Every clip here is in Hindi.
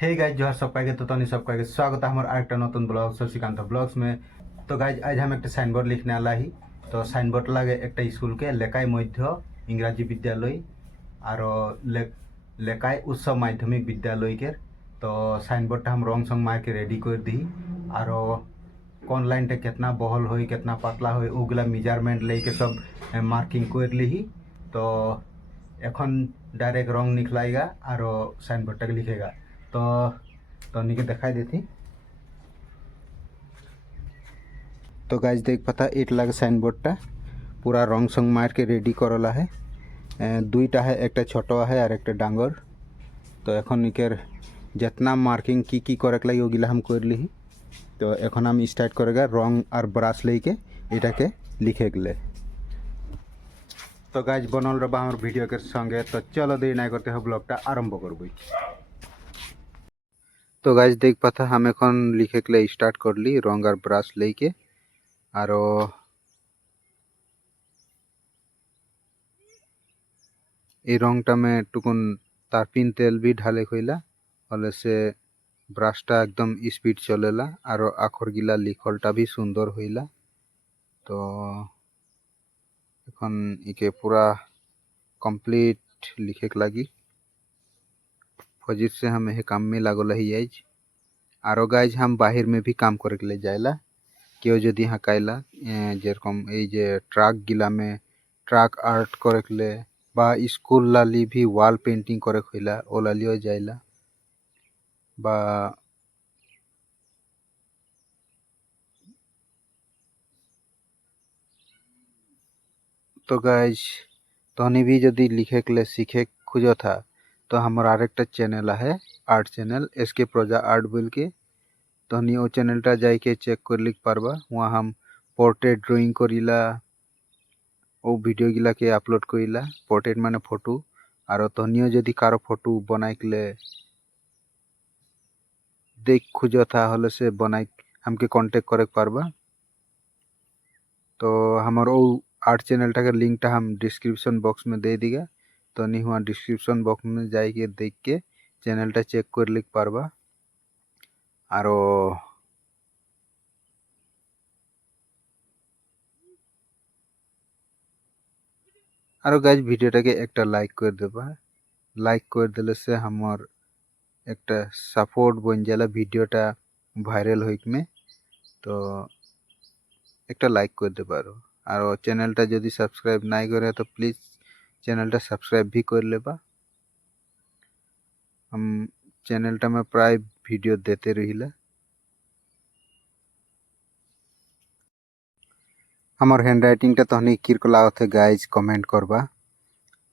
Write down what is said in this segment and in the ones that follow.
हे गाइज जोहार सबका तो तनी सबका स्वागत है हमारे आरेकटा नतून ब्लग शशिकांत ब्लग्स में। तो गाइज आज हम एक साइनबोर्ड लिखने आला ही। तो साइनबोर्ड लागे एक स्कूल के लेकाई मध्य इंग्राजी विद्यालय और लेकाई उत्सव माध्यमिक विद्यालय के। तो साइनबोर्ड हम रंग संग मार के रेडी कर दी और कौन लाइन टे कितना बहल हो कितना पतला हो ओगला मेजारमेंट लेके सब मार्किंग कर ली। तो एखन डायरेक्ट रंग निकलाएगा और साइनबोर्ड तक लिखेगा। तो निके दिखाई देती। तो गाइज देख पता इट लगे साइनबोर्डटा पूरा रंग संग मार के रेडी करला है। दुईटा है, एक छोटा है और एक डांगर। तो एखन निकेर जितना मार्किंग की करे लगे ओगिला हम कर ली। तो एखन हम स्टार्ट करेगा रंग और ब्राश लेके इटा के लिखे गले। तो गाइज बनल रहा हमारे वीडियो के संगे। तो चलो देरी ना करते हो ब्लॉगटा आरम्भ करब। तो गाइज देख पाता हम एखन लिखे के स्टार्ट कर ली रंग और ब्राश लेके और ये रंगटा में टुकुन तारपिन तेल भी ढाले खोला हले से ब्राशटा एकदम स्पीड चलेला और आखर गिला लिखलटा भी सुंदर होइला। तो एखन इके पूरा कंप्लीट लिखे के लगी फजित से हम यह काम में लागल ही आज। और गाइज हम बाहर में भी काम करे के लिए जाइला क्यों जदि हाँ काइला जेरकम ये ट्राक गिला में ट्राक आर्ट करे के लिए बा स्कूल लाली भी वाल पेंटिंग करे खोला ओ लालियो जाइला बा तो गाइज तहनी भी जदि लिखे के लिए सीखे खोजो था तो हमारा आरेकटा चैनल है आर्ट चैनल एसके प्रोजा आर्ट बोल के। तहनी वो चैनलटा जाके चेक कर लिख पारबा। वहाँ हम पोर्ट्रेट ड्रॉइंग करिला वो वीडियो गिला के अपलोड करिला। पोर्ट्रेट माने फोटो और तहनियो जदि कारो फोटो बनाए के लिए देख खोजो था हले से बनाए हमके कांटेक्ट करे पारबा। तो हमारे वो आर्ट चैनलटा का लिंकटा हम डिस्क्रिप्शन बॉक्स में दे दीगा। तो नहीं हुआ डिस्क्रिप्शन बॉक्स में जाके देख के चैनलटा चेक कर लिख पारबा। और गाइज वीडियोटा के एक लाइक कर देबा। लाइक कर दिले से हमार एक सपोर्ट बन जाला वीडियोटा भाइरल होइक में। तो एक लाइक कर देबा और चैनलटा जदि सब्सक्राइब नहीं करे तो प्लीज चैनलटा सब्सक्राइब भी कर लेबा। हम चैनलटा में प्राय वीडियो देते रहिला। हमार हैंड राइटिंगटा तहनी किरको लागत है गाइज कमेंट करबा।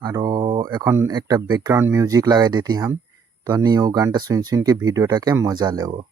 और एखन एक बैकग्राउंड म्यूजिक लगा देती हम तहनी वो गानटा सुन सुन के वीडियोटा के मजा लेबो।